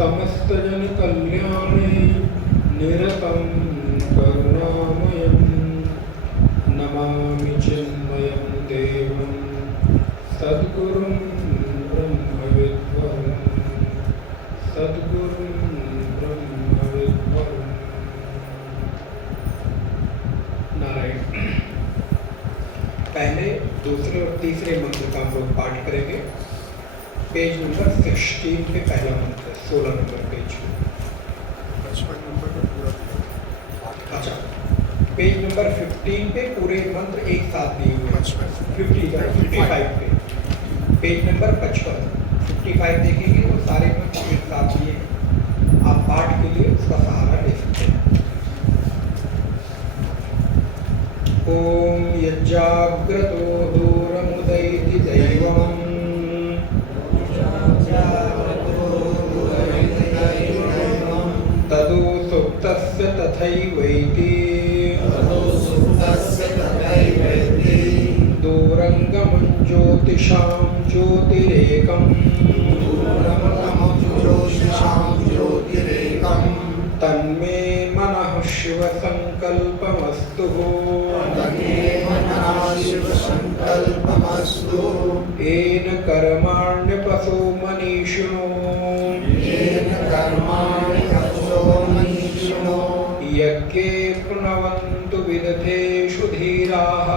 समस्तजन कल्याणे निरतं करुणामयं नमामि चिन्मयं देवं सद्गुरुं ब्रह्मविद्वरं सद्गुरुं ब्रह्मविद्वरं। नारायण। पहले दूसरे और तीसरे मंत्र का हम लोग पाठ करेंगे। पेज नंबर 16 पे पहला मंत्र, 16 नंबर पेज। 55 नंबर पे पूरा। अच्छा, पेज नंबर 15 पे पूरे मंत्र एक साथ दिए हुए हैं। 55 पे पेज नंबर 55 देखेंगे वो सारे मंत्र एक साथ दिए हैं। आप पाठ के लिए उसका सहारा ले सकते हैं। ओम यज्जाग्रतो दूरमुदैति दैवम् तदु सुप्तस्य तथैवैति दूरंगमं ज्योतिषां ज्योतिरेकम् तन्मे मनः शिव संकल्पमस्तु येन कर्माण्यपसो मनीषिणो यज्ञे प्रणवन्तु विदथेषु धीराः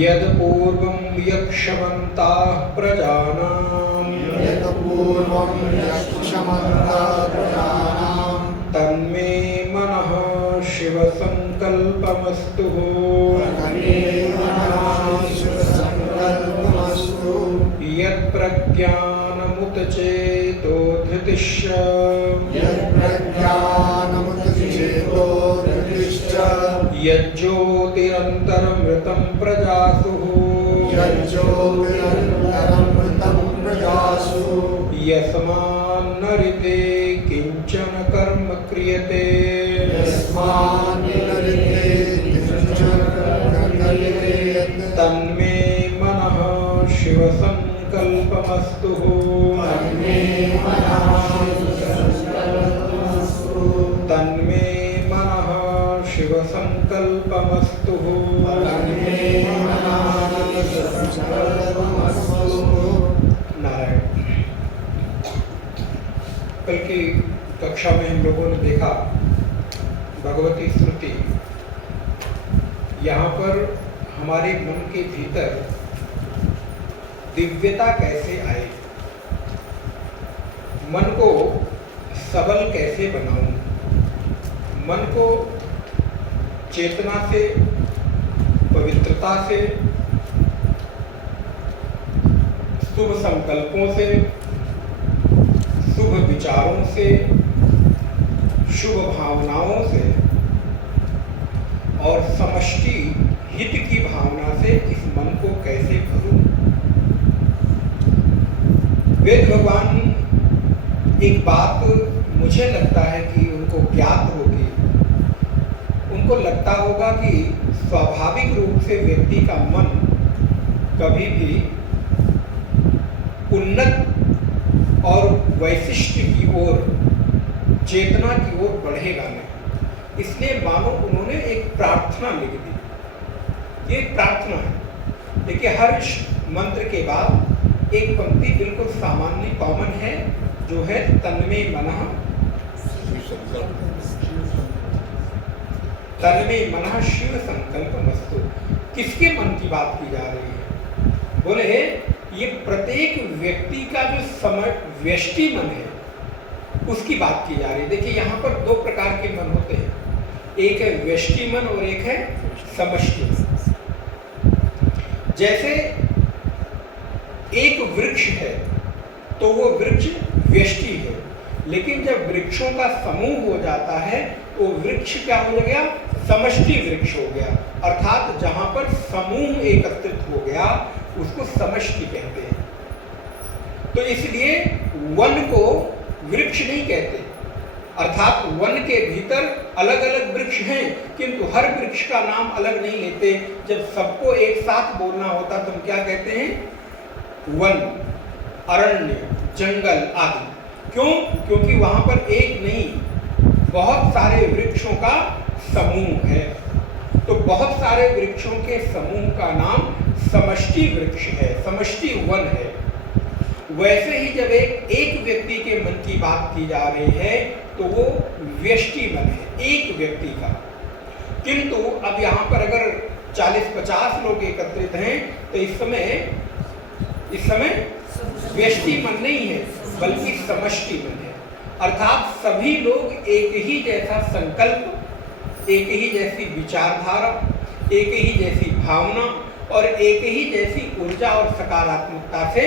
यद्पूर्वं यक्षमन्ताः प्रजानाम् तन्मे मनः शिव संकल्पमस्तु यत्प्रज्ञानमुतचेतो धृतिश्च यज्ज्योतिरन्तरमृतं प्रजासु यस्मान्नरिते किञ्चन कर्म क्रियते तन्मे मनः शिव संकल्पमस्तु तन्मे मनः शिव संकल्पमस्तु। नारायण। कल की कक्षा में हम लोगों ने देखा भगवती स्तुति। यहाँ पर हमारे मन के भीतर दिव्यता कैसे आए, मन को सबल कैसे बनाऊं, मन को चेतना से, पवित्रता से, शुभ संकल्पों से, शुभ विचारों से, शुभ भावनाओं से और समष्टि हित की भावना से इस मन को कैसे भरूं। वेद भगवान एक बात मुझे लगता है कि उनको ज्ञात होगी, उनको लगता होगा कि स्वाभाविक रूप से व्यक्ति का मन कभी भी उन्नत और वैशिष्ट की ओर, चेतना की ओर बढ़ेगा नहीं। इसलिए मानो उन्होंने एक प्रार्थना लिख दी। ये प्रार्थना है। देखिए, हर मंत्र के बाद एक पंक्ति बिल्कुल सामान्य कॉमन है, जो है तन्मे मनः शिव संकल्पमस्तु। किसके मन की बात की जा रही है? बोले ये प्रत्येक व्यक्ति का जो व्यष्टि मन है उसकी बात की जा रही है। देखिए, यहाँ पर दो प्रकार के मन होते हैं, एक है व्यष्टि मन और एक है समष्टि मन। जैसे एक वृक्ष है तो वो वृक्ष व्यष्टि है, लेकिन जब वृक्षों का समूह हो जाता है तो वृक्ष क्या हो गया? समष्टि वृक्ष हो गया। अर्थात जहां पर समूह एकत्रित हो गया उसको समष्टि कहते हैं। तो इसलिए वन को वृक्ष नहीं कहते, अर्थात वन के भीतर अलग अलग वृक्ष हैं, किंतु हर वृक्ष का नाम अलग नहीं लेते। जब सबको एक साथ बोलना होता तो हम क्या कहते हैं? वन, अरण्य, जंगल आदि। क्यों? क्योंकि वहां पर एक नहीं, बहुत सारे वृक्षों का समूह है। तो बहुत सारे वृक्षों के समूह का नाम समष्टि वृक्ष है, समष्टि वन है। वैसे ही जब एक व्यक्ति के मन की बात की जा रही है तो वो व्यष्टि मन है, एक व्यक्ति का। किंतु अब यहाँ पर अगर 40-50 लोग एकत्रित हैं तो इस समय व्यष्टि मन नहीं है बल्कि समष्टि मन है। अर्थात सभी लोग एक ही जैसा संकल्प, एक ही जैसी विचारधारा, एक ही जैसी भावना और एक ही जैसी ऊर्जा और सकारात्मकता से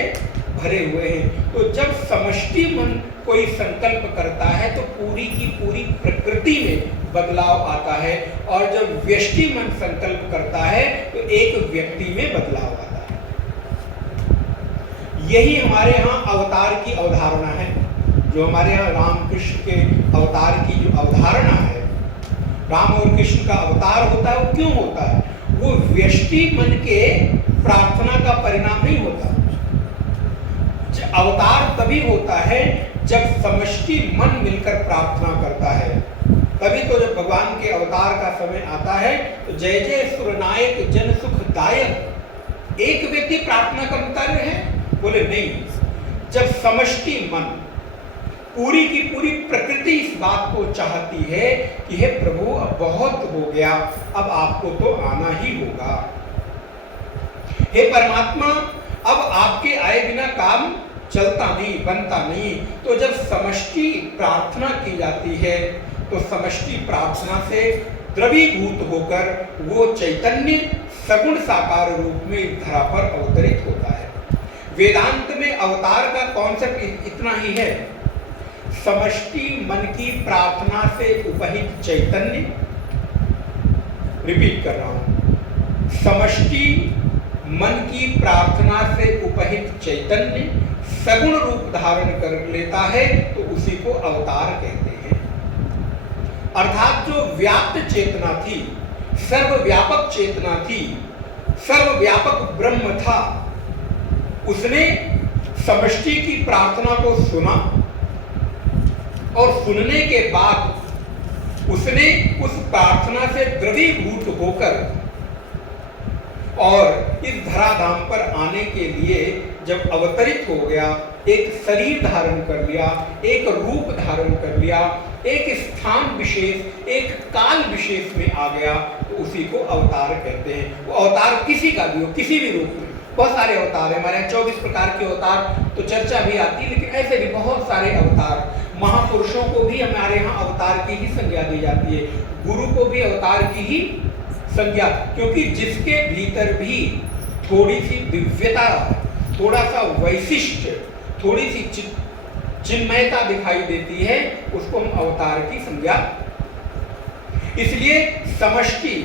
भरे हुए हैं। तो जब समष्टि मन कोई संकल्प करता है तो पूरी की पूरी प्रकृति में बदलाव आता है, और जब व्यष्टि मन संकल्प करता है तो एक व्यक्ति में बदलाव आता है। यही हमारे यहाँ अवतार की अवधारणा है। जो हमारे यहाँ राम कृष्ण के अवतार की जो अवधारणा है, राम और कृष्ण का अवतार होता है, वो क्यों होता है? वो व्यष्टि मन के प्रार्थना का परिणाम नहीं होता। अवतार तभी होता है जब समष्टि मन मिलकर प्रार्थना करता है। तभी तो जब भगवान के अवतार का समय आता है तो जय जय सुरनायक जन सुखदायक एक व्यक्ति प्रार्थना करता है? बोले नहीं। जब समष्टि मन, पूरी की पूरी प्रकृति इस बात को चाहती है कि हे प्रभु अब बहुत हो गया, अब आपको तो आना ही होगा, हे परमात्मा अब आपके आए बिना काम चलता नहीं, बनता नहीं। तो जब समष्टि प्रार्थना की जाती है तो समष्टि प्रार्थना से द्रवीभूत होकर वो चैतन्य सगुण साकार रूप में धरा पर अवतरित होता है। वेदांत में अवतार का कॉन्सेप्ट इतना ही है, समष्टि मन की प्रार्थना से उपहित चैतन्य, रिपीट कर रहा हूं, समष्टि मन की प्रार्थना से उपहित चैतन्य सगुण रूप धारण कर लेता है तो उसी को अवतार कहते हैं। अर्थात जो व्याप्त चेतना थी, सर्वव्यापक चेतना थी, सर्वव्यापक ब्रह्म था, उसने समष्टि की प्रार्थना को सुना और सुनने के बाद उसने उस प्रार्थना से द्रवीभूत होकर और इस धराधाम पर आने के लिए जब अवतरित हो गया, एक शरीर धारण कर लिया, एक रूप धारण कर लिया, एक स्थान विशेष, एक काल विशेष में आ गया, तो उसी को अवतार कहते हैं। वो अवतार किसी का भी हो, किसी भी रूप में, बहुत सारे अवतार हैं हमारे यहाँ, 24 प्रकार के अवतार तो चर्चा भी आती है, लेकिन ऐसे भी बहुत सारे अवतार। महापुरुषों को भी हमारे यहाँ अवतार की ही संज्ञा दी जाती है, गुरु को भी अवतार की ही संज्ञा, क्योंकि जिसके भीतर भी थोड़ी सी दिव्यता, थोड़ा सा वैशिष्ट, थोड़ी सी चिन्मयता दिखाई देती है, उसको हम अवतार की संज्ञा। इसलिए समष्टि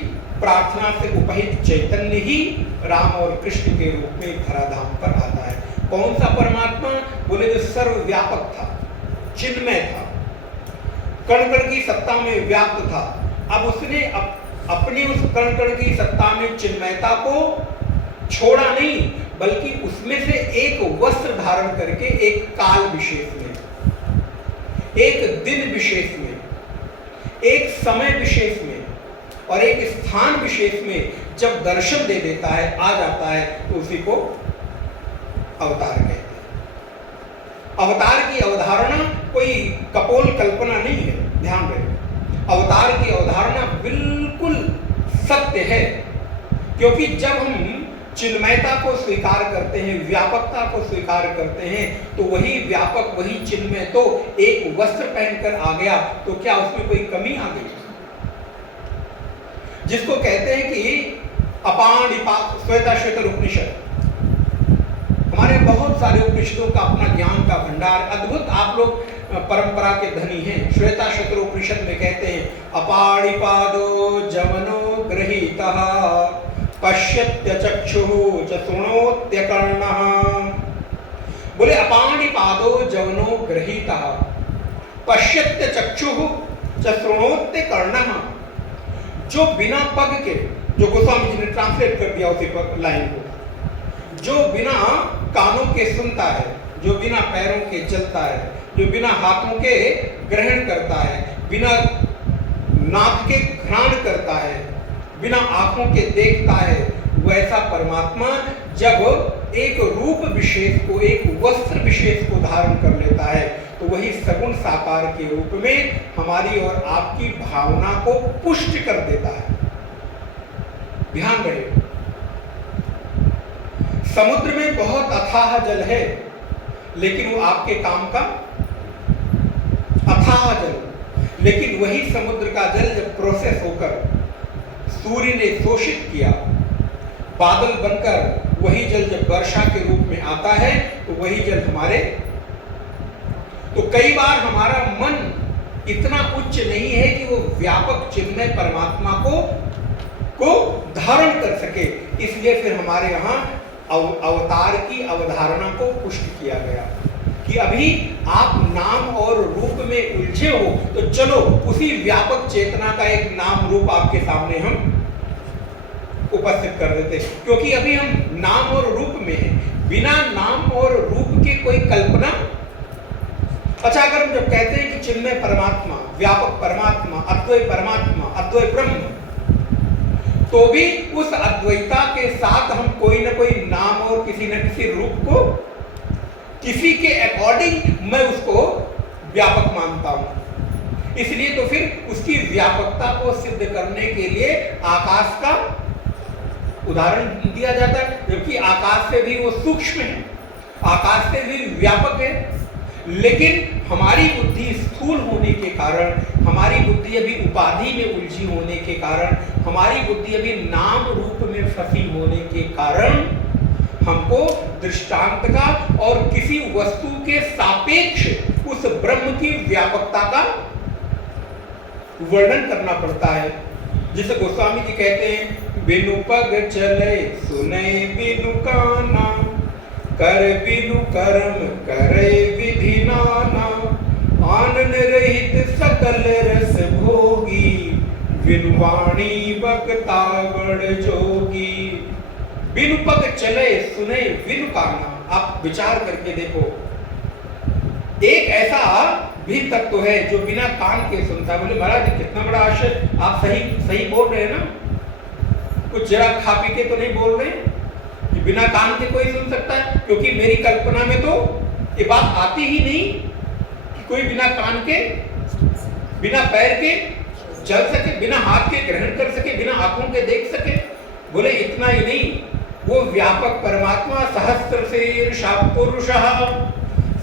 प्रार्थना से उपहित चैतन्य ही राम और कृष्ण के रूप में धराधाम पर आता है। कौन सा परमात्मा? बोले जो सर्वव्यापक था, चिन्मय था, कण कण की सत्ता में व्याप्त था। अब उसने अपनी उस कण कण की सत्ता में चिन्मयता को छोड़ा नहीं, बल्कि उसमें से एक वस्त्र धारण करके एक काल विशेष में, एक दिन विशेष में, एक समय विशेष में और एक स्थान विशेष में जब दर्शन दे देता है, आ जाता है, तो उसी को अवतार कहते हैं। अवतार की अवधारणा कोई कपोल कल्पना नहीं है, ध्यान रहे। अवतार की अवधारणा बिल्कुल सत्य है, क्योंकि जब हम चिन्मयता को स्वीकार करते हैं, व्यापकता को स्वीकार करते हैं, तो वही व्यापक, वही चिन्मय तो एक वस्त्र पहनकर आ गया, तो क्या उसमें कोई कमी आ गई? जिसको कहते हैं कि श्वेताश्वतर उपनिषद, हमारे बहुत सारे उपनिषदों का अपना ज्ञान का भंडार, अद्भुत, आप लोग परंपरा के धनी हैं। श्वेताश्वतर उपनिषद में कहते हैं अपाणिपादो जवनो गृहीतः पश्यत्य चक्षुः च शृणोत्य कर्णः। बोले अपाणिपादो जवनो गृहीतः पश्यत्य चक्षुः च शृणोत्य कर्णः। जो बिना पग के, जो गोस्वामी जी ने ट्रांसलेट कर दिया उसी लाइन को, जो बिना कानों के सुनता है, जो बिना पैरों के चलता है, जो बिना हाथों के ग्रहण करता है, बिना नाक के घ्राण करता है, बिना आंखों के देखता है, वैसा परमात्मा जब एक रूप विशेष को, एक वस्त्र विशेष को धारण कर लेता है, तो वही सगुण साकार के रूप में हमारी और आपकी भावना को पुष्ट कर देता है। ध्यान रहे, समुद्र में बहुत अथाह जल है, लेकिन वो आपके काम का अथाह जल, लेकिन वही समुद्र का जल जब प्रोसेस होकर सूर्य ने शोषित किया, बादल बनकर वही जल जब वर्षा के रूप में आता है, तो वही जल हमारे, तो कई बार हमारा मन इतना उच्च नहीं है कि वो व्यापक चिन्मय परमात्मा को धारण कर सके, इसलिए फिर हमारे यहाँ अवतार की अवधारणा को पुष्ट किया गया कि अभी आप नाम और रूप में उलझे हो, तो चलो उसी व्यापक चेतना का एक नाम रूप आपके सामने हम उपस्थित कर देते, क्योंकि अभी हम नाम और रूप में हैं। बिना नाम और रूप के कोई कल्पना। अच्छा, अगर हम जब कहते हैं कि चिन्मय परमात्मा, व्यापक परमात्मा, अद्वैत परमात्मा, अद्वैत ब्रह्म, तो भी उस अद्वैता के साथ हम कोई ना कोई नाम और किसी न किसी रूप को, किसी के अकॉर्डिंग मैं उसको व्यापक मानता हूं। इसलिए तो फिर उसकी व्यापकता को सिद्ध करने के लिए आकाश का उदाहरण दिया जाता है, जबकि आकाश से भी वो सूक्ष्म है, आकाश से भी व्यापक है, लेकिन हमारी बुद्धि स्थूल होने के कारण, हमारी बुद्धि अभी उपाधि में उलझी होने के कारण, हमारी बुद्धि अभी नाम रूप में फंसी होने के कारण हमको दृष्टांत का और किसी वस्तु के सापेक्ष उस ब्रह्म की व्यापकता का वर्णन करना पड़ता है। जिसे गोस्वामी जी कहते हैं, बिनु पग चले सुने बिनु काना, कर बिनु कर्म करे विधि नाना, आनन रहित सकल रस भोगी, बिनु वाणी बक्ता बड़ जोगी। बिनु पग चले सुने बिनु काना। आप विचार करके देखो, एक ऐसा भी तत्व है जो बिना कान के सुनता है। बोले महाराज कितना बड़ा आश्चर्य, आप सही बोल रहे हैं ना, कुछ जरा खा पी के तो नहीं बोल रहे कि बिना कान के कोई सुन सकता है, क्योंकि मेरी कल्पना में तो ये बात आती ही नहीं कि कोई बिना कान के, बिना पैर के चल सके, बिना हाथ के ग्रहण कर सके, बिना आंखों के देख सके। बोले इतना ही नहीं, वो व्यापक परमात्मा सहस्त्र शीर्ष पुरुषः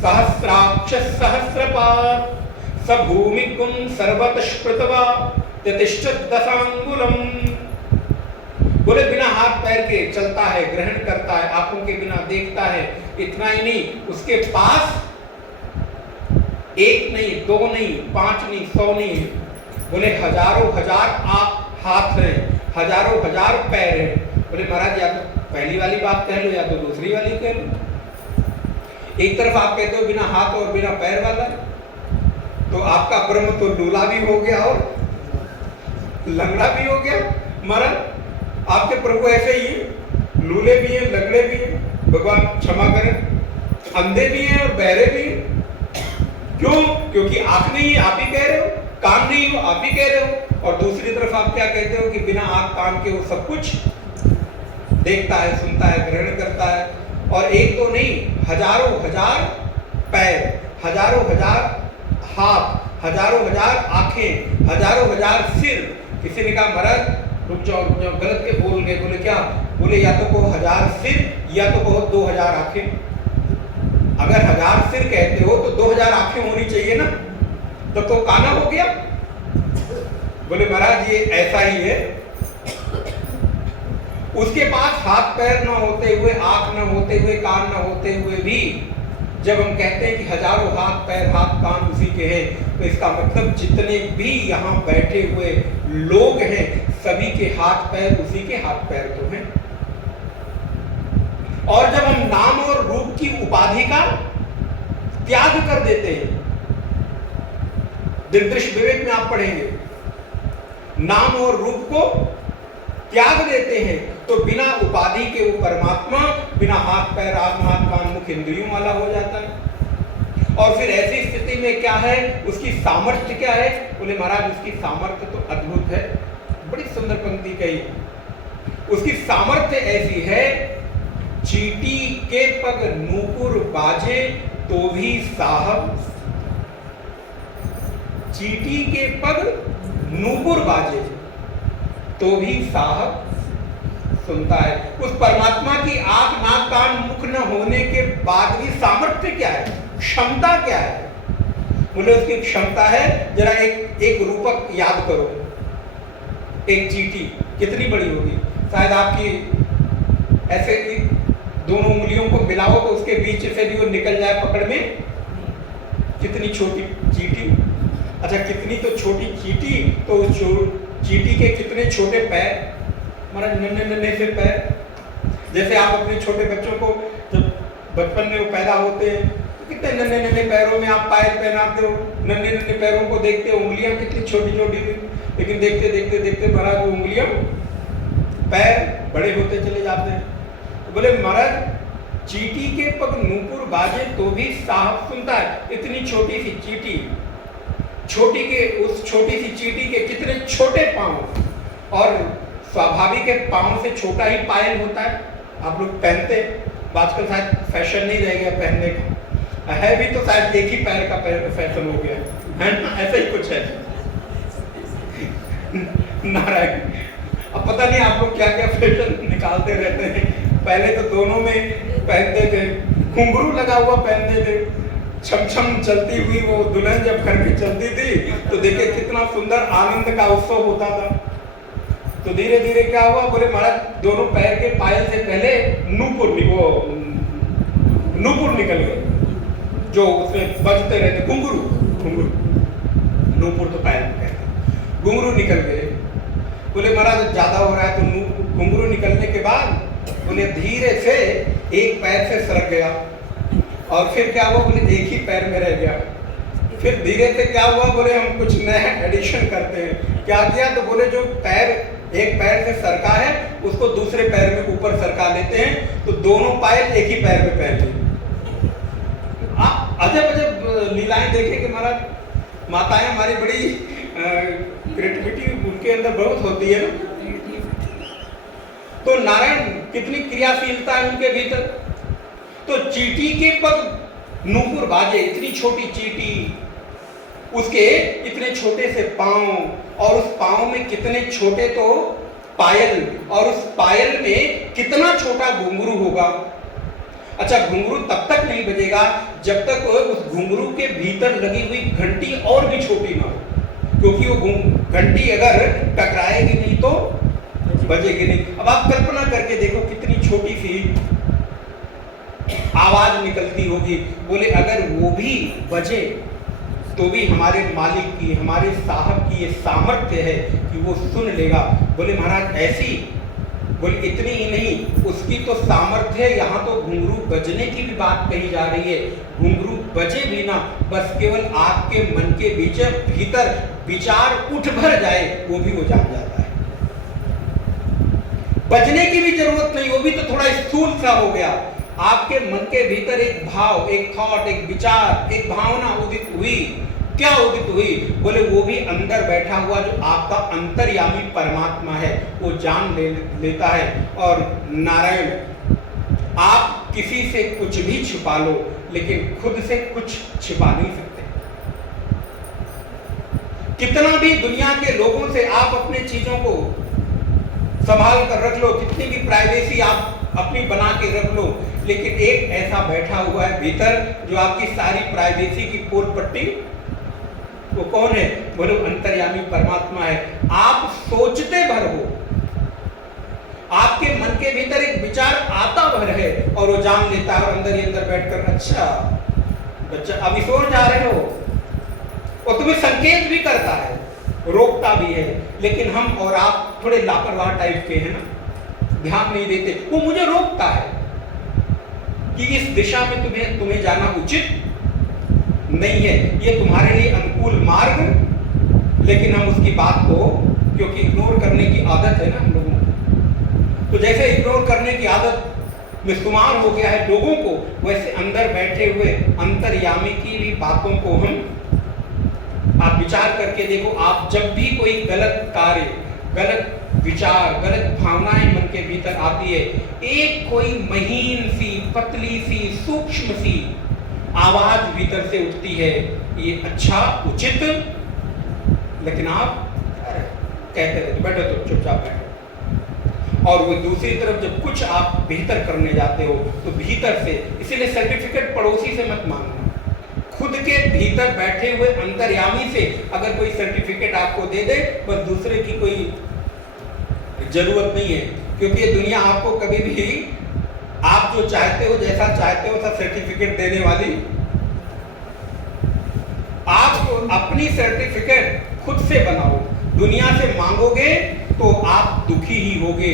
सहस्राक्ष सहस्रपाद स भूमि कुम सर्वतः स्पृतवा यतिष्ठत् दशांगुलम। बोले बिना हाथ पैर के चलता है, ग्रहण करता है, आंखों के बिना देखता है। इतना ही नहीं, उसके पास एक नहीं, दो नहीं, पांच नहीं, 100 नहीं, बोले हजारों हजार हाथ हैं, हजारों हजार पैर हैं। बोले महाराज या तो पहली वाली बात कह लो या तो दूसरी वाली कह लो। एक तरफ आप कहते हो बिना हाथ और बिना पैर वाला, तो आपका ब्रह्म तो लूला भी हो गया और लंगड़ा भी हो गया। महाराज आपके प्रभु ऐसे ही है, लूले भी हैं, लंगड़े भी हैं, भगवान क्षमा करें, अंधे भी हैं और बहरे भी हैं। क्यों? क्योंकि आंख नहीं है, आप ही कह रहे हो, कान नहीं हो, आप ही कह रहे हो, और दूसरी तरफ आप क्या कहते हो कि बिना आंख कान के वो सब कुछ देखता है, सुनता है, ग्रहण करता है। और एक तो नहीं, हजारों हजार पैर, हजारों हजार हाथ, हजारों हजार आंखें, हजारों हजार सिर। किसी ने कहा महाराज रुक जाओ गलत के बोल गए। बोले क्या? बोले या तो कहो 1000 सिर या तो कहो 2000 आंखें। अगर 1000 सिर कहते हो तो 2000 आंखें होनी चाहिए ना, तो काना हो गया। बोले महाराज ये ऐसा ही है, उसके पास हाथ पैर ना होते हुए, आंख ना होते हुए, कान ना होते हुए भी जब हम कहते हैं कि हजारों हाथ पैर, हाथ कान उसी के हैं, तो इसका मतलब जितने भी यहाँ बैठे हुए लोग हैं सभी के हाथ पैर उसी के हाथ पैर तो हैं। और जब हम नाम और रूप की उपाधि का त्याग कर देते हैं, दृष्टि विवेक में आप पढ़ेंगे, नाम और रूप को त्याग देते हैं, तो बिना उपाधि के वो परमात्मा बिना हाथ पैर आँख नाक कान मुख इंद्रियों वाला हो जाता है। और फिर ऐसी स्थिति में क्या है, उसकी सामर्थ्य क्या है? बोले महाराज उसकी सामर्थ्य तो अद्भुत है। बड़ी सुंदर पंक्ति कही, उसकी सामर्थ्य ऐसी है, चींटी के पग नूपुर बाजे तो भी साहब, चींटी के पग नूपुर बाजे तो भी साहब सुनता है। उस परमात्मा की आंख नाक कान मुख न होने के बाद भी सामर्थ्य क्या है, क्षमता क्या है? बोले उसकी क्षमता है, जरा एक रूपक याद करो। एक चींटी कितनी बड़ी होगी? शायद आपकी ऐसे दोनों उंगलियों को मिलाओ तो उसके बीच से भी वो निकल जाए पकड़ में। कितनी छोटी चींटी, अच्छा कितनी तो छोटी चींटी, तो चींटी के कितने छोटे पैर, महाराज नन्हे नन्हे से पैर। जैसे आप अपने छोटे बच्चों को जब बचपन में वो पैदा होते हैं तो कितने नन्हे नन्हे पैरों में आप पायल पहनाते हो, नन्हे नन्हे पैरों को देखते हो, उंगलियां कितनी छोटी छोटी थी, लेकिन देखते देखते देखते महाराज वो उंगलियां पैर बड़े होते चले जाते हैं। तो बोले महाराज चींटी के पग नूपुर बाजे तो भी साहब सुनता है। इतनी छोटी सी चींटी, उस छोटी सी चींटी के कितने छोटे पांव, और स्वाभाविक है पांव से छोटा ही पायल होता है। आप लोग पहनते, आजकल शायद फैशन नहीं रह गया पहनने का, है भी तो शायद एक ही पैर का फैशन हो गया है ना, ऐसा ही कुछ है। नारायण, अब पता नहीं आप लोग क्या क्या फैशन निकालते रहते हैं। पहले तो दोनों में पहनते थे, घुंघरू लगा हुआ पहनते थे, छम छम चलती हुई वो दुल्हन जब घर में चलती थी तो देखिए कितना सुंदर आनंद का उत्सव होता था। तो धीरे धीरे क्या हुआ, बोले महाराज दोनों पैर के पायल से पहले नूपुर निकल गए, जो उसमें बजते रहते, घुंघरू, नूपुर तो पायल में कहते, घुंघरू निकल गए। बोले महाराज ज्यादा हो रहा है, तो घुंघरू निकलने के बाद बोले धीरे से एक पैर से सरक गया, और फिर क्या हुआ, बोले एक ही पैर में रह गया। फिर धीरे से क्या हुआ, बोले हम कुछ नया एडिशन करते हैं। क्या किया, तो बोले जो पैर एक पैर से सरका है उसको दूसरे पैर में ऊपर सरका लेते हैं, तो दोनों पायल एक ही पैर में पहन ली। आप अजब अजब लीलाएं देखें कि महाराज माताएं हमारी बड़ी क्रिएटिविटी उनके अंदर बहुत होती है ना। तो नारायण कितनी क्रियाशीलता है उनके भीतर। तो चींटी के पग नूपुर बाजे, इतनी छोटी चींटी, उसके इतने छोटे से पांव, और उस पांव में कितने छोटे तो पायल, और उस पायल में कितना छोटा घुंघरू होगा। अच्छा घुंघरू तब तक नहीं बजेगा जब तक उस घुंघरू के भीतर लगी हुई घंटी और भी छोटी ना हो, क्योंकि वो घंटी अगर टकराएगी नहीं तो बजेगी नहीं। अब आप कल्पना करके देखो कितनी छोटी सी आवाज निकलती होगी। बोले अगर वो भी बजे तो भी हमारे मालिक की, हमारे साहब की ये सामर्थ्य है कि वो सुन लेगा। बोले महाराज ऐसी, बोले इतनी ही नहीं, उसकी तो सामर्थ्य है, यहाँ तो घुंघरू बजने की भी बात कही जा रही है। घुंघरू बजे भी ना, बस केवल आपके मन के भीतर विचार उठ भर जाए, वो भी वो जान जाता है। बजने की भी जरूरत नहीं, वो भी तो थोड़ा स्थूल सा हो गया। आपके मन के भीतर एक भाव, एक थॉट, एक विचार, एक भावना उदित हुई। क्या उदित हुई? बोले वो भी अंदर बैठा हुआ जो आपका अंतर्यामी परमात्मा है वो जान लेता है। और नारायण, आप किसी से कुछ भी छिपा लो लेकिन खुद से कुछ छिपा नहीं सकते। कितना भी दुनिया के लोगों से आप अपने चीजों को संभाल कर रख लो, कितनी भी प्राइवेसी आप अपनी बना के रख लो, लेकिन एक ऐसा बैठा हुआ है भीतर जो आपकी सारी प्राइवेसी की पोल पट्टी, वो कौन है? बोलो अंतर्यामी परमात्मा है। आप सोचते भर हो, आपके मन के भीतर एक विचार आता भर है और वो जान लेता है, और अंदर ही अंदर बैठकर अच्छा बच्चा अभी सो जा रहे हो, और तुम्हें संकेत भी करता है, रोकता भी है। लेकिन हम और आप थोड़े लापरवाह टाइप के हैं ना, ध्यान नहीं देते। वो मुझे रोकता है कि इस दिशा में तुम्हें जाना उचित नहीं है, ये तुम्हारे लिए अनुकूल मार्ग, लेकिन हम उसकी बात को क्योंकि इग्नोर करने की आदत है ना हम लोगों को, तो जैसे इग्नोर करने की आदत में शुमार हो गया है लोगों को, वैसे अंदर बैठे हुए अंतर्यामी की भी बातों को हम आप विचार करके देखो। आप जब भी कोई गलत कार्य, गलत विचार, गलत भावनाएं मन के भीतर आती है, एक कोई महीन सी, पतली सी, सूक्ष्म सी आवाज भीतर से उठती है, ये अच्छा, उचित, लेकिन आप कहते रहते बैठो, तो चुपचाप बैठो। और वो दूसरी तरफ जब कुछ आप बेहतर करने जाते हो तो भीतर से, इसीलिए सर्टिफिकेट पड़ोसी से मत मांगना, खुद के भीतर बैठे हुए अंतर्यामी से अगर कोई सर्टिफिकेट आपको दे दे, बस दूसरे की कोई जरूरत नहीं है, क्योंकि ये दुनिया आपको कभी भी आप जो चाहते हो, जैसा चाहते हो सब सर्टिफिकेट देने वाली। आप अपनी सर्टिफिकेट खुद से बनाओ, दुनिया से मांगोगे तो आप दुखी ही होगे।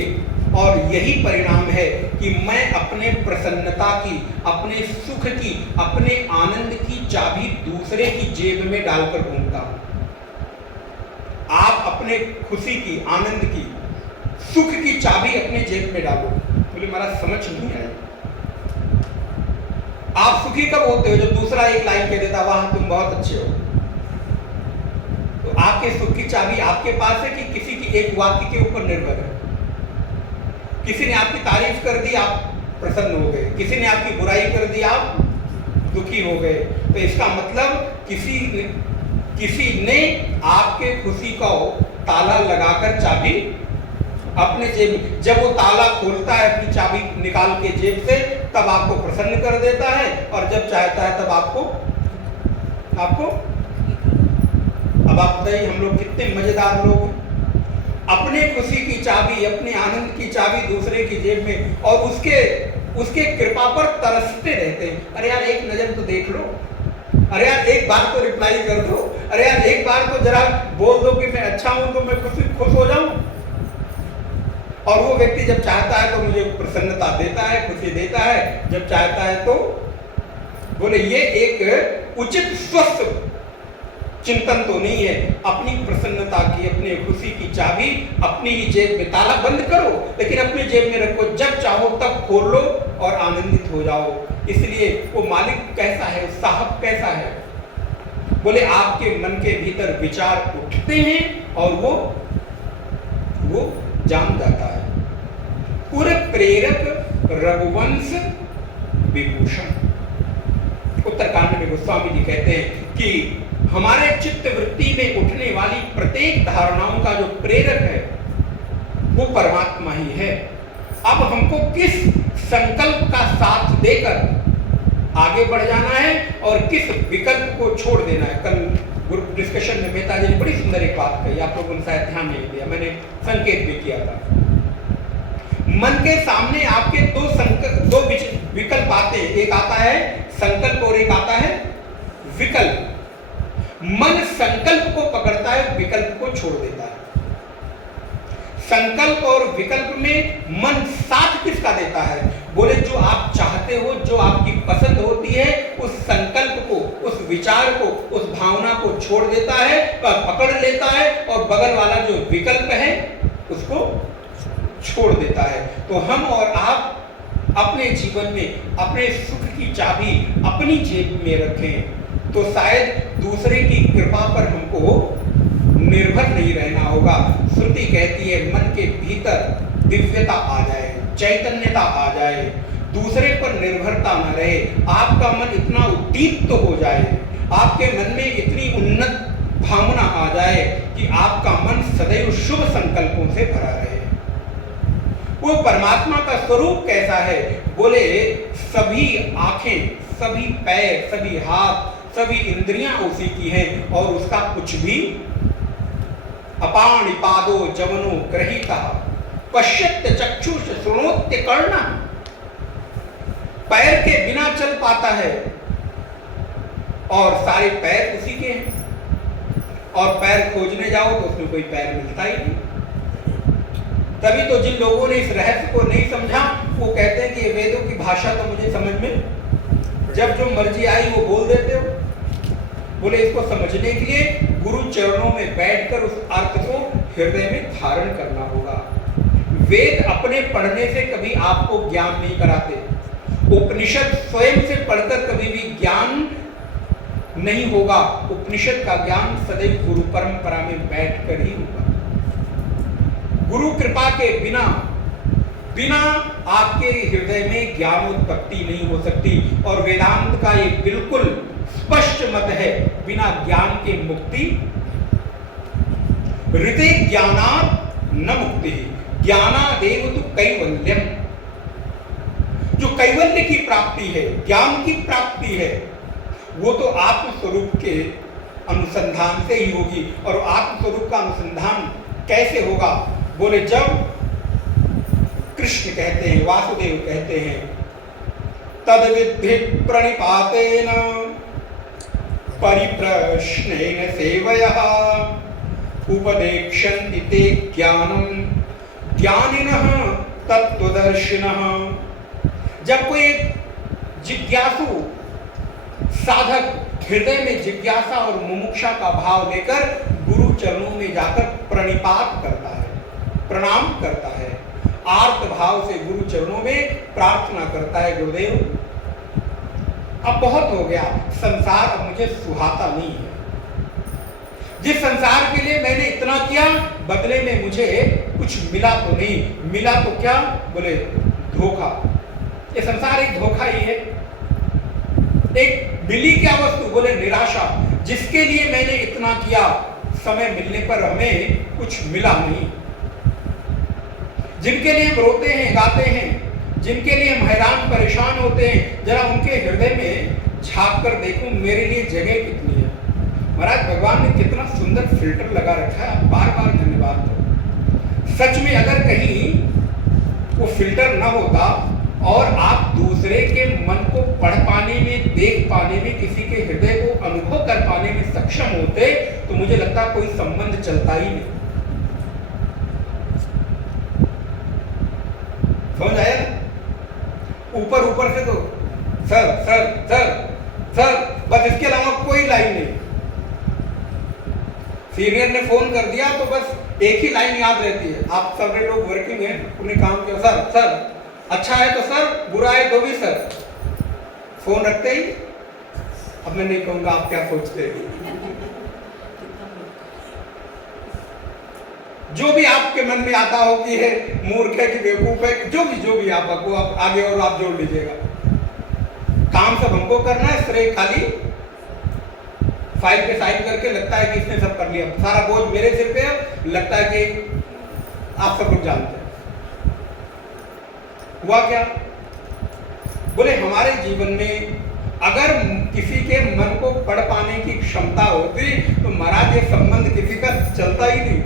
और यही परिणाम है कि मैं अपने प्रसन्नता की, अपने सुख की, अपने आनंद की चाबी दूसरे की जेब में डालकर घूमता हूं। आप अपने खुशी की, आनंद की, सुख की चाबी अपने जेब में डालो। बोले महाराज समझ नहीं आया। आप सुखी कब होते हो? जब दूसरा एक लाइन कह देता वाह तुम बहुत अच्छे हो। तो आपके सुख की चाबी आपके पास है कि किसी की एक वाक्य के ऊपर निर्भर है? किसी ने आपकी तारीफ कर दी, आप प्रसन्न हो गए, किसी ने आपकी बुराई कर दी, आप दुखी हो गए। तो इसका मतलब किसी ने आपके खुशी का ताला लगाकर चाबी अपने जेब में, जब वो ताला खोलता है अपनी चाबी निकाल के जेब से, तब आपको प्रसन्न कर देता है, और जब चाहता है तब आपको अब आप बताइए हम लोग कितने मजेदार लोग हैं। अपने खुशी की चाबी, अपने आनंद की चाबी दूसरे की जेब में, और उसके कृपा पर तरसते रहते हैं। अरे यार एक नजर तो देख लो, अरे यार एक बार तो रिप्लाई कर दो, अरे यार एक बार तो जरा बोल दो कि मैं अच्छा हूं तो मैं खुश हो जाऊं। और वो व्यक्ति जब चाहता है तो मुझे प्रसन्नता देता है, खुशी देता है, जब चाहता है तो बोले ये एक उचित स्वस्थ चिंतन तो नहीं है। अपनी प्रसन्नता की, अपनी खुशी की चाबी अपनी ही जेब में, ताला बंद करो लेकिन अपनी जेब में रखो, जब चाहो तब खोल लो और आनंदित हो जाओ। इसलिए वो मालिक कैसा है, साहब कैसा है? बोले आपके मन के भीतर विचार उठते हैं और वो जान जाता है। पूरे प्रेरक रघुवंश विभूषण। उत्तरकांड में गोस्वामी जी कहते हैं कि हमारे चित्त वृत्ति में उठने वाली प्रत्येक धारणाओं का जो प्रेरक है वो परमात्मा ही है। अब हमको किस संकल्प का साथ देकर आगे बढ़ जाना है और किस विकल्प को छोड़ देना है। कल ग्रुप डिस्कशन में मेहता जी ने बड़ी सुंदर एक बात कही, आप लोगों ने शायद ध्यान नहीं दिया, मैंने संकेत भी किया था। मन के सामने आपके दो विकल्प आते हैं, एक आता है संकल्प और एक आता है विकल्प। मन संकल्प को पकड़ता है, विकल्प को छोड़ देता है। संकल्प और विकल्प में मन साथ किसका देता है? बोले जो आप चाहते हो, जो आपकी पसंद होती है, उस संकल्प को, उस विचार को, उस भावना को छोड़ देता है, पकड़ लेता है, और बगल वाला जो विकल्प है उसको छोड़ देता है। तो हम और आप अपने जीवन में अपने सुख की चाबी अपनी जेब में रखें तो शायद दूसरे की कृपा पर हमको निर्भर नहीं रहना होगा। श्रुति कहती है मन के भीतर दिव्यता आ जाए, चैतन्यता आ जाए, दूसरे पर निर्भरता न रहे, आपका मन इतना उद्दीप्त हो जाए, आपके मन में इतनी उन्नत भावना आ जाए कि आपका मन सदैव शुभ संकल्पों से भरा रहे। वो परमात्मा का स्वरूप कैसा है? बोले सभी आंखें, सभी पैर, सभी हाथ, सभी इंद्रियां उसी की हैं और उसका कुछ भी अपाणि पादो जवनो ग्रहीता पश्यत्य चक्षुष श्रृणोत्य कर्णा। पैर के बिना चल पाता है और सारे पैर उसी के हैं, और पैर खोजने जाओ तो उसमें कोई पैर मिलता ही नहीं। तभी तो जिन लोगों ने इस रहस्य को नहीं समझा वो कहते हैं कि ये वेदों की भाषा तो मुझे समझ में जब जो मर्जी आई वो बोल देते हो। बोले इसको समझने के लिए गुरु चरणों में बैठकर उस अर्थ को हृदय में धारण करना होगा। वेद अपने पढ़ने से कभी आपको ज्ञान नहीं कराते, उपनिषद स्वयं से पढ़कर कभी भी ज्ञान नहीं होगा। उपनिषद का ज्ञान सदैव गुरु परंपरा में बैठकर ही होगा। गुरु कृपा के बिना आपके हृदय में ज्ञानोत्पत्ति नहीं हो सकती। और वेदांत का ये बिल्कुल स्पष्ट मत है, बिना ज्ञान के मुक्ति ऋते ज्ञानात् न मुक्ति, ज्ञानादेव तु कैवल्यम। जो कैवल्य की प्राप्ति है, ज्ञान की प्राप्ति है, वो तो आत्मस्वरूप के अनुसंधान से ही होगी। और आत्मस्वरूप का अनुसंधान कैसे होगा? बोले जब कृष्ण कहते हैं, वासुदेव कहते हैं, तद विद्धि प्रणिपातेन परिप्रश्नेन सेवयः उपदेक्षन्ति ते ज्ञानम ज्ञानिनः तत्त्वदर्शिनः। जब कोई एक जिज्ञासु साधक हृदय में जिज्ञासा और मुमुक्षा का भाव लेकर गुरु चरणों में जाकर प्रणिपात करता है, प्रणाम करता है, आर्त भाव से गुरु चरणों में प्रार्थना करता है, गुरुदेव अब बहुत हो गया, संसार अब मुझे सुहाता नहीं है। जिस संसार के लिए मैंने इतना किया, बदले में मुझे कुछ मिला तो नहीं, मिला तो क्या? बोले धोखा। ये संसार एक धोखा ही है। एक मिली क्या वस्तु? बोले निराशा। जिसके लिए मैंने इतना किया, समय मिलने पर हमें कुछ मिला नहीं। जिनके लिए हम रोते हैं, गाते हैं, जिनके लिए हम हैरान परेशान होते हैं, जरा उनके हृदय में झांक कर देखो, मेरे लिए जगह कितनी है। महाराज भगवान ने कितना सुंदर फिल्टर लगा रखा है, बार बार धन्यवाद दो। सच में अगर कहीं वो फिल्टर न होता और आप दूसरे के मन को पढ़ पाने में, देख पाने में, किसी के हृदय को अनुभव कर पाने में सक्षम होते, तो मुझे लगता कोई संबंध चलता ही नहीं। समझ आया ना? ऊपर से तो सर सर सर सर, बस इसके अलावा कोई लाइन नहीं। सीनियर ने फोन कर दिया तो बस एक ही लाइन याद रहती है, आप सारे लोग वर्किंग हैं, उन्हें काम किया, सर सर अच्छा है तो सर, बुरा है तो भी सर। फोन रखते ही अब मैं नहीं कहूंगा आप क्या सोचते हैं। जो भी आपके मन में आता हो कि है मूर्ख है कि बेवकूफ है, जो भी आपको आप आगे और आप जोड़ लीजिएगा। काम सब हमको करना है, श्रेय खाली फाइल पे साइन करके लगता है कि इसने सब कर लिया, सारा बोझ मेरे सिर पे है, लगता है कि आप सब लोग जानते हैं। हुआ क्या? बोले हमारे जीवन में अगर किसी के मन को पढ़ पाने की क्षमता होती तो महाराज ये संबंध किसी का चलता ही नहीं।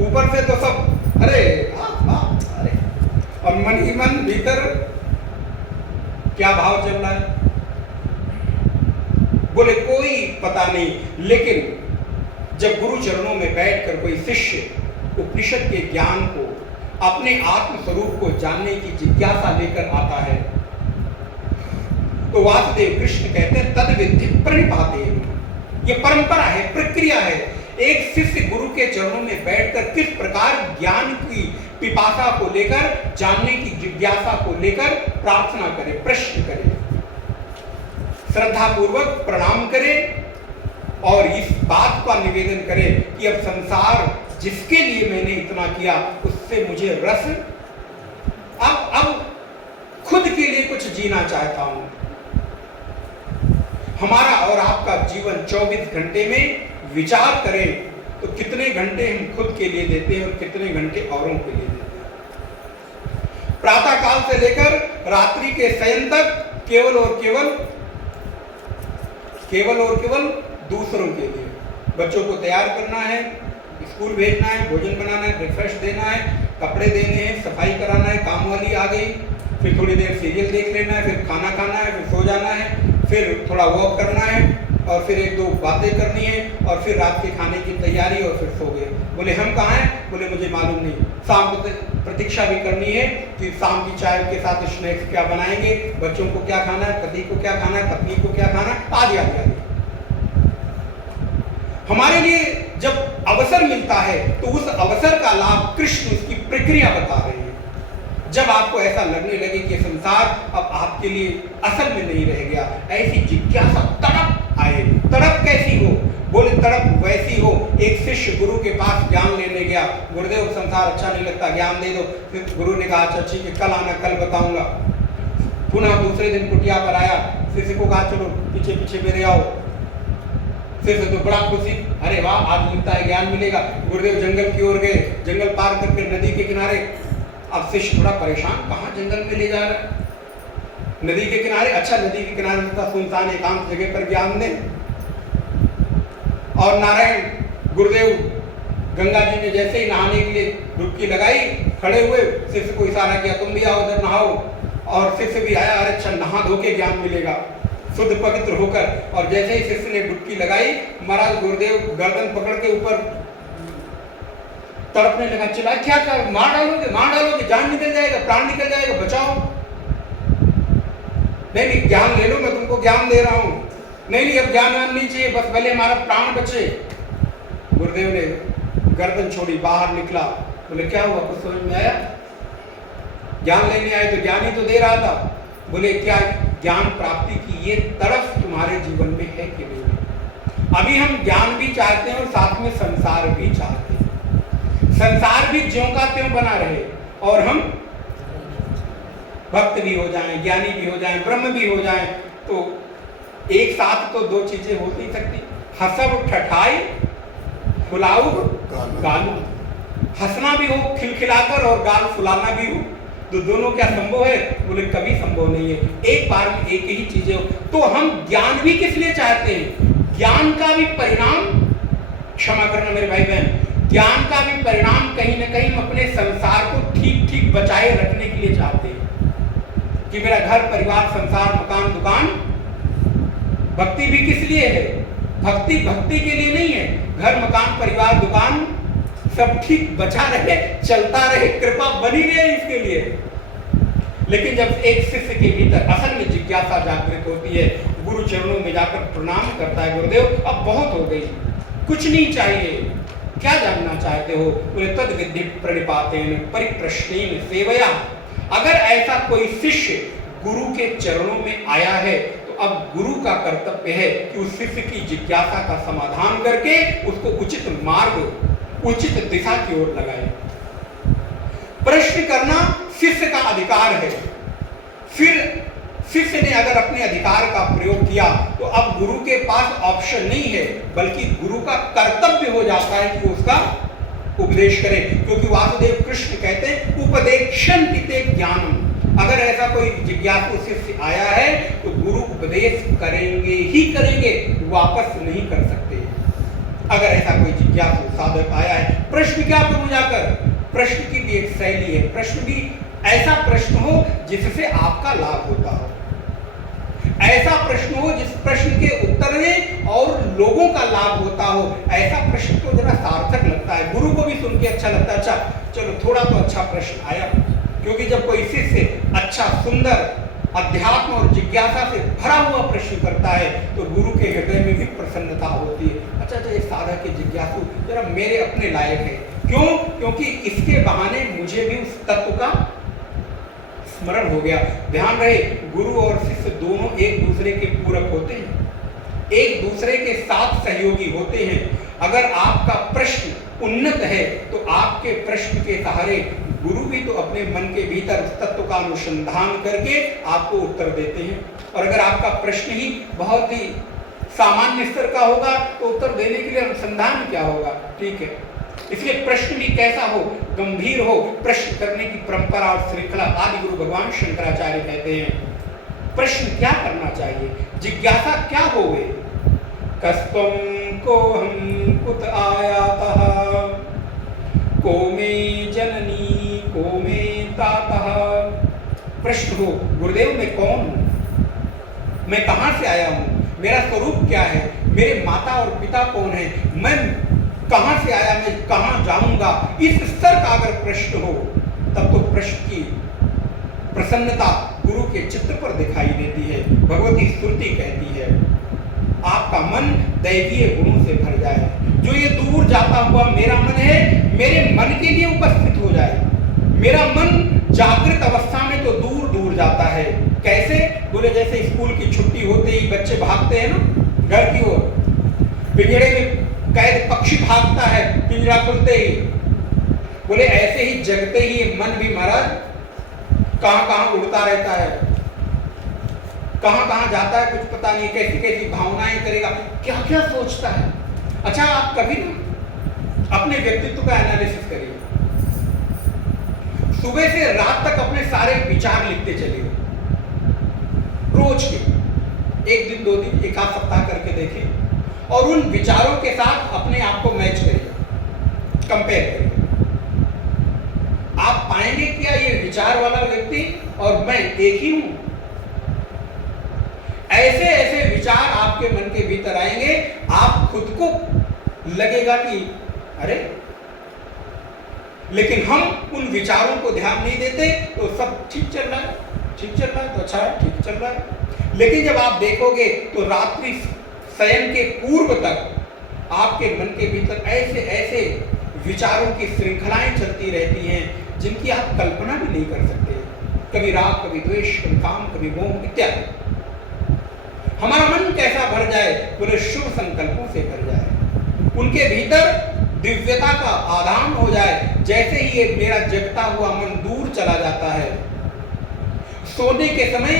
ऊपर से तो सब अरे अरे, और मन ही मन भीतर क्या भाव चल रहा है बोले कोई पता नहीं। लेकिन जब गुरु चरणों में बैठकर कोई शिष्य उपनिषद के ज्ञान को, अपने आत्म स्वरूप को जानने की जिज्ञासा लेकर आता है, तो वासुदेव कृष्ण कहते हैं तद विद्धि प्रणिपाते। ये परंपरा है, प्रक्रिया है। एक शिष्य गुरु के चरणों में बैठकर किस प्रकार ज्ञान की पिपासा को लेकर, जानने की जिज्ञासा को लेकर प्रार्थना करे, प्रश्न करे, श्रद्धा पूर्वक प्रणाम करे और इस बात का निवेदन करे कि अब संसार जिसके लिए मैंने इतना किया उससे मुझे रस, अब खुद के लिए कुछ जीना चाहता हूं। हमारा और आपका जीवन 24 घंटे में विचार करें तो कितने घंटे हम खुद के लिए देते हैं और कितने घंटे औरों के लिए देते हैं। प्रातः काल से लेकर रात्रि के शयन तक केवल और केवल दूसरों के लिए। बच्चों को तैयार करना है, स्कूल भेजना है, भोजन बनाना है, ब्रेकफास्ट देना है, कपड़े देने हैं, सफाई कराना है, काम वाली आ गई, फिर थोड़ी देर सीरियल देख लेना है, फिर खाना खाना है, फिर सो जाना है, फिर थोड़ा वॉक करना है और फिर एक दो बातें करनी है और फिर रात के खाने की तैयारी और फिर सो गए। बोले हम कहाँ हैं? बोले मुझे मालूम नहीं। शाम को प्रतीक्षा भी करनी है कि शाम की चाय के साथ स्नैक्स क्या बनाएंगे, बच्चों को क्या खाना है, पति को क्या खाना है, पत्नी को क्या खाना है, आदि आदि। हमारे लिए जब अवसर मिलता है तो उस अवसर का लाभ कृष्ण उसकी प्रक्रिया बता रहे हैं। जब आपको ऐसा लगने लगे कि संसार अब आपके लिए असल में नहीं रह गया, ऐसी जिज्ञासा, तड़प आए। तड़प कैसी हो? बोले तड़प वैसी हो, एक शिष्य गुरु के पास ज्ञान लेने गया, गुरुदेव संसार अच्छा नहीं लगता, ज्ञान दे दो। फिर गुरु ने कहा अच्छा ठीक है, कल आना, कल बताऊंगा। पुनः दूसरे दिन कुटिया पर आया, शिष्य को कहा चलो पीछे पीछे मेरे आओ। शिष्य तो बड़ा खुशी, अरे वाह आज लगता है ज्ञान मिलेगा। गुरुदेव जंगल की ओर गए, जंगल पार करके नदी के किनारे। अब शिष्य थोड़ा परेशान, कहाँ जंगल में ले जा रहा है? नदी के किनारे, अच्छा नदी के किनारे था, सुनसान एकांत जगह पर ज्ञान दे। और नारायण गुरुदेव गंगा जी ने जैसे ही नहाने के लिए डुबकी लगाई, खड़े हुए, शिष्य को इशारा किया तुम भी आओ उधर नहाओ। और शिष्य भी आया, अरे अच्छा नहा धो के ज्ञान मिलेगा शुद्ध पवित्र होकर। और जैसे ही शिष्य ने डुबकी लगाई, महाराज गुरुदेव गर्दन पकड़ के ऊपर तड़पने लगा, चिल्लाया क्या कर, मार डालोगे, जान निकल जाएगा, प्राण निकल जाएगा, बचाओ। नहीं ज्ञान ले लो, मैं तुमको ज्ञान दे रहा हूं। नहीं अब ज्ञान नहीं चाहिए, बस भले हमारा प्राण बचे। गुरुदेव ने गर्दन छोड़ी, बाहर निकला, बोले क्या हुआ, कुछ समझ में आया? ज्ञान लेने आए तो ज्ञान ही तो दे रहा था। बोले क्या ज्ञान प्राप्ति की ये तड़फ तुम्हारे जीवन में है कि नहीं? अभी हम ज्ञान भी चाहते हैं और साथ में संसार भी चाहते हैं। संसार भी ज्यों का त्यों बना रहे और हम भक्त भी हो जाएं, ज्ञानी भी हो जाएं, ब्रह्म भी हो जाएं। तो एक साथ तो दो चीजें हो नहीं सकती। हसब ठठाई फुलाऊ गालू, हंसना भी हो खिलखिलाकर और गाल फुलाना भी हो, तो दोनों क्या संभव है? बोले कभी संभव नहीं है, एक बार में एक ही चीजें हो। तो हम ज्ञान भी किस लिए चाहते हैं? ज्ञान का भी परिणाम, क्षमा करना मेरे भाई बहन, ज्ञान का भी परिणाम कहीं ना कहीं हम अपने संसार को ठीक ठीक बचाए रखने के लिए चाहते हैं कि मेरा घर परिवार संसार मकान दुकान। भक्ति भी किस लिए है? भक्ति भक्ति के लिए नहीं है, घर मकान परिवार दुकान सब ठीक बचा रहे, चलता रहे, कृपा बनी रहे इसके लिए। लेकिन जब एक शिष्य के भीतर असल में जिज्ञासा जागृत होती है, गुरु चरणों में जाकर प्रणाम करता है, गुरुदेव अब बहुत हो गई, कुछ नहीं चाहिए, क्या जानना चाहते हो? बोले तद विद्धि प्रणिपातेन परिप्रश्नेन सेवया। अगर ऐसा कोई शिष्य गुरु के चरणों में आया है तो अब गुरु का कर्तव्य है कि उस शिष्य की जिज्ञासा का समाधान करके उसको उचित मार्ग, उचित दिशा की ओर लगाए। प्रश्न करना शिष्य का अधिकार है। फिर शिष्य ने अगर अपने अधिकार का प्रयोग किया तो अब गुरु के पास ऑप्शन नहीं है, बल्कि गुरु का कर्तव्य हो जाता है कि उसका उपदेश करे। क्योंकि वासुदेव कृष्ण कहते हैं उपदेक्षण पिते ज्ञानम। अगर ऐसा कोई जिज्ञासु शिष्य आया है तो गुरु उपदेश करेंगे ही करेंगे, वापस नहीं कर सकते। अगर ऐसा कोई जिज्ञासु साधक आया है, प्रश्न क्या करूं जाकर? प्रश्न की भी एक शैली है, प्रश्न भी ऐसा प्रश्न हो जिससे आपका लाभ होता हो, ऐसा प्रश्न हो जिस प्रश्न के उत्तर में और लोगों का लाभ होता हो। ऐसा प्रश्न तो जरा सार्थक लगता है, गुरु को भी सुन के अच्छा लगता है, अच्छा चलो थोड़ा तो अच्छा प्रश्न आया। क्योंकि जब कोई शिष्य अच्छा सुंदर अध्यात्म और जिज्ञासा से भरा हुआ प्रश्न करता है तो गुरु के हृदय में भी प्रसन्नता होती है। अच्छा ये साधक के जिज्ञासु जरा मेरे अपने लायक है। क्यों? क्योंकि इसके बहाने मुझे भी उस तत्व का स्मरण हो गया। ध्यान रहे, गुरु और शिष्य दोनों एक दूसरे के पूरक होते हैं, एक दूसरे के साथ सहयोगी होते हैं। अगर आपका प्रश्न उन्नत है तो आपके प्रश्न के सहारे गुरु भी तो अपने मन के भीतर उस तत्व का अनुसंधान करके आपको उत्तर देते हैं। और अगर आपका प्रश्न ही बहुत ही सामान्य स्तर का होगा तो उत्तर देने के लिए अनुसंधान क्या होगा? ठीक है, इसलिए प्रश्न भी कैसा हो? गंभीर हो। प्रश्न करने की परंपरा और श्रृंखला आदि गुरु भगवान शंकराचार्य कहते हैं। प्रश्न क्या करना चाहिए? जिज्ञासा क्या होवे? कस्तम को हम कुत आयातः, को में जननी को में तातः। प्रश्न हो, गुरुदेव मैं कौन हूँ, मैं कहाँ से आया हूँ, मेरा स्वरूप क्या है, मेरे माता और पिता कौन है, मैं कहाँ से आया, मैं कहाँ जाऊंगा। इस स्तर का अगर प्रश्न हो तब तो प्रश्न की प्रसन्नता गुरु के चित्त पर दिखाई देती है। भगवती स्तुति कहती है आपका मन दैवीय गुणों से भर जाए। जो ये दूर जाता हुआ मेरा मन है, मेरे मन के लिए उपस्थित हो जाए। मेरा मन जागृत अवस्था में तो दूर दूर जाता है। कैसे? बोले जैसे स्कूल की छुट्टी होते ही बच्चे भागते हैं ना घर की ओर, पिंजरे में कैद पक्षी भागता है पिंजरा खुलते ही, बोले ऐसे ही जगते ही मन भी महाराज कहां कहां उड़ता रहता है, कहां कहां जाता है कुछ पता नहीं, कैसी कैसी भावनाएं करेगा, क्या क्या सोचता है। अच्छा, आप कभी ना अपने व्यक्तित्व का एनालिसिस करिए, सुबह से रात तक अपने सारे विचार लिखते चलिए, रोज के, एक दिन 2 दिन, एक आध सप्ताह करके देखिए और उन विचारों के साथ अपने आप को मैच करिए, कंपेयर करिए। आप पाएंगे क्या ये विचार वाला व्यक्ति और मैं एक ही हूं। ऐसे ऐसे विचार आपके मन के भीतर आएंगे, आप खुद को लगेगा कि अरे, लेकिन हम उन विचारों को ध्यान नहीं देते तो सब ठीक चल रहा है, ठीक चल रहा है तो अच्छा है, ठीक चल रहा है। लेकिन जब आप देखोगे तो रात्रि शयन के पूर्व तक आपके मन के भीतर ऐसे ऐसे विचारों की श्रृंखलाएं चलती रहती हैं जिनकी आप कल्पना भी नहीं कर सकते। कभी राग, कभी द्वेष, कभी काम, कभी मोह इत्यादि। हमारा मन कैसा भर जाए? बोले शुभ संकल्पों से भर जाए, उनके भीतर दिव्यता का आधान हो जाए। जैसे ही ये मेरा जगता हुआ मन दूर चला जाता है, सोने के समय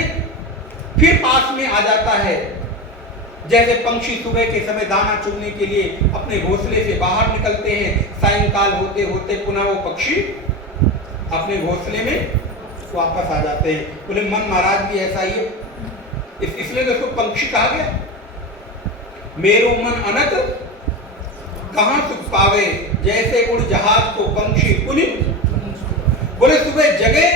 फिर पास में आ जाता है। जैसे पंछी सुबह के समय दाना चुगने के लिए अपने घोंसले से बाहर निकलते हैं, सायंकाल होते होते पुनः वो पक्षी अपने घोंसले में वापस आ जाते हैं। बोले मन महाराज भी ऐसा ही है, इसलिए तो उसको पंक्षी कहा गया। मेरो मन अनक कहां सुख पावे, जैसे उड़ जहाज को पंक्षी पुनित। बोले सुबह जगे,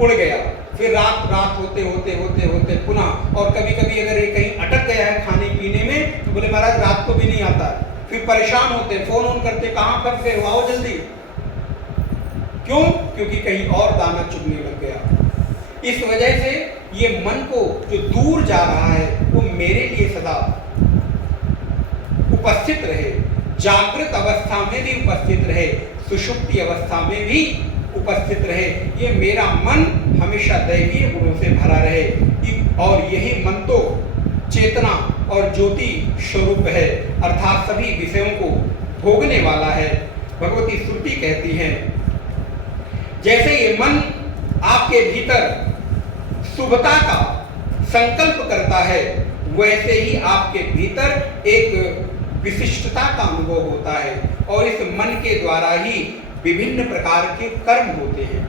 उड़ गया, फिर रात होते होते होते होते पुनः। और कभी कभी अगर ये कहीं अटक गया है खाने पीने में तो बोले महाराज रात को भी नहीं आता, फिर परेशान होते, फोन ऑन करते, कहां फंस गए, आओ जल्दी। क्यों? क्योंकि कहीं और दाना चुगने लग गया। इस वजह से ये मन को जो दूर जा रहा है वो मेरे लिए सदा उपस्थित रहे, जागृत अवस्था में भी उपस्थित रहे, सुषुप्ति अवस्था में भी उपस्थित रहे। ये मेरा मन हमेशा दैवीय गुणों से भरा रहे। और यही मन तो चेतना और ज्योति स्वरूप है, अर्थात सभी विषयों को भोगने वाला है। भगवती श्रुति कहती है, जैसे ये मन आपके भीतर शुभता का संकल्प करता है, वैसे ही आपके भीतर एक विशिष्टता का अनुभव होता है। और इस मन के द्वारा ही विभिन्न प्रकार के कर्म होते हैं।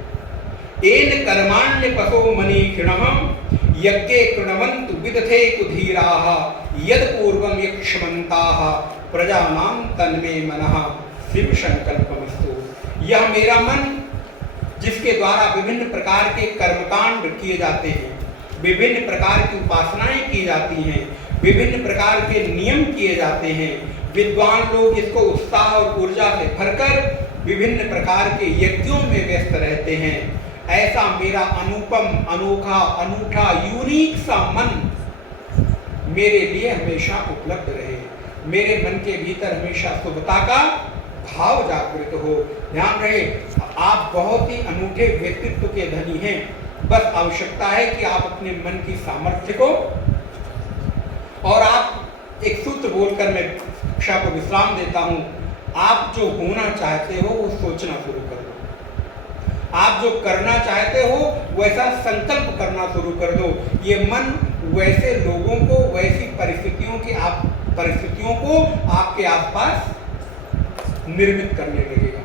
एन कर्माण्य पशो मनीषिणः यज्ञे कृणवन्तु विदथे कुधीराः यद पूर्वं यक्षमन्ताः प्रजानां तन्मे मनः शिव संकल्पमस्तु। यह मेरा मन जिसके द्वारा विभिन्न प्रकार के कर्मकांड किए जाते हैं, विभिन्न प्रकार की उपासनाएं की जाती हैं, विभिन्न प्रकार के नियम किए जाते हैं। विद्वान लोग इसको उत्साह और ऊर्जा से भरकर विभिन्न प्रकार के यज्ञों में व्यस्त रहते हैं। ऐसा मेरा अनुपम, अनोखा, अनूठा, यूनिक सा मन मेरे लिए हमेशा उपलब्ध रहे। मेरे मन के भीतर हमेशा शुभता का भाव जागृत हो। ध्यान रहे, आप बहुत ही अनूठे व्यक्तित्व के धनी हैं। बस आवश्यकता है कि आप अपने मन की सामर्थ्य को, और आप एक सूत्र बोलकर मैं कक्षा को विश्राम देता हूं, आप जो होना चाहते हो वो सोचना शुरू कर दो। आप जो करना चाहते हो वैसा संकल्प करना शुरू कर दो। ये मन वैसे लोगों को, वैसी परिस्थितियों को आपके आसपास निर्मित करने लगेगा।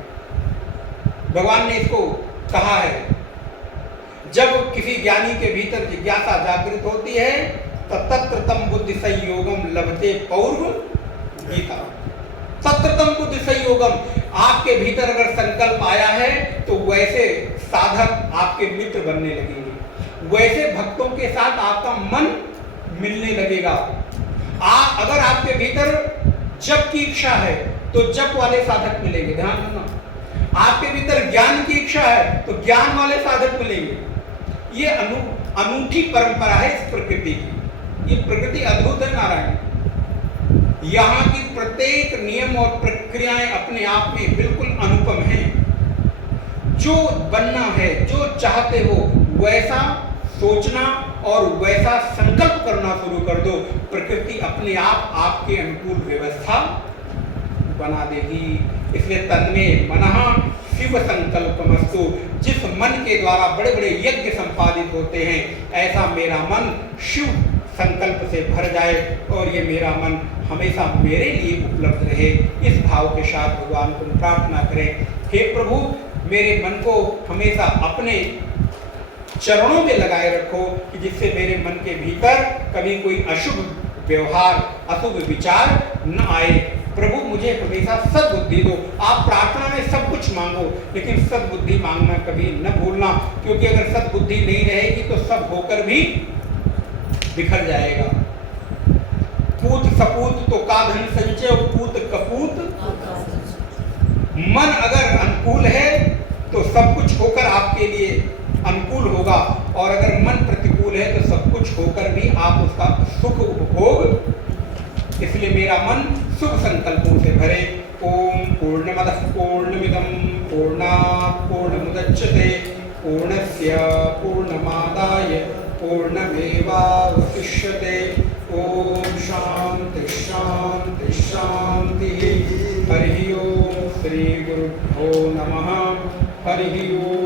भगवान ने इसको कहा है, जब किसी ज्ञानी के भीतर जिज्ञासा जागृत होती है तत्र तम बुद्धि संयोगम लभते पौर्व गीता। तत्र तम बुद्धि संयोगम, आपके भीतर अगर संकल्प आया है तो वैसे साधक आपके मित्र बनने लगेंगे, वैसे भक्तों के साथ आपका मन मिलने लगेगा। अगर आपके भीतर जप की इच्छा है तो जप वाले साधक मिलेंगे। ध्यान रखना, आपके भीतर ज्ञान की इच्छा है तो ज्ञान वाले साधक मिलेंगे। ये अनूठी परंपरा है इस प्रकृति की। ये प्रकृति अद्भुत है नारायण। यहाँ की प्रत्येक नियम और प्रक्रियाएं अपने आप में बिल्कुल अनुपम हैं। जो बनना है, जो चाहते हो वैसा सोचना और वैसा संकल्प करना शुरू कर दो। प्रकृति अपने आप आपके अनुकूल व्यवस्था बना देगी। इसलिए तन्मे मनः शिव संकल्पमस्तु। जिस मन के द्वारा बड़े बड़े यज्ञ संपादित होते हैं, ऐसा मेरा मन शिव संकल्प से भर जाए और ये मेरा मन हमेशा मेरे लिए उपलब्ध रहे। इस भाव के साथ भगवान को प्रार्थना करें, हे प्रभु मेरे मन को हमेशा अपने चरणों में लगाए रखो कि जिससे मेरे मन के भीतर कभी कोई अशुभ व्यवहार, अशुभ विचार न आए। प्रभु मुझे हमेशा सद्बुद्धि दो। आप प्रार्थना में सब कुछ मांगो, लेकिन सद्बुद्धि मांगना कभी न भूलना, क्योंकि अगर सद्बुद्धि नहीं रहेगी तो सब होकर भी बिखर जाएगा। पूत सपूत तो का धन संचय, पूत कपूत। मन अगर अनुकूल है तो सब कुछ होकर आपके लिए अनुकूल होगा, और अगर मन प्रतिकूल है तो सब कुछ होकर भी आप उसका सुख उपभोग। इसलिए मेरा मन शुभ संकल्पों से भरे। ओम पूर्णमदः पूर्णमिदं पूर्णात् पूर्णमुदच्यते पूर्णस्य पूर्णमादाय पूर्णमेवावशिष्यते। ओम शांति शांति शांति। हरि ओम। श्री गुरुभ्यो नमः। हरि ओम।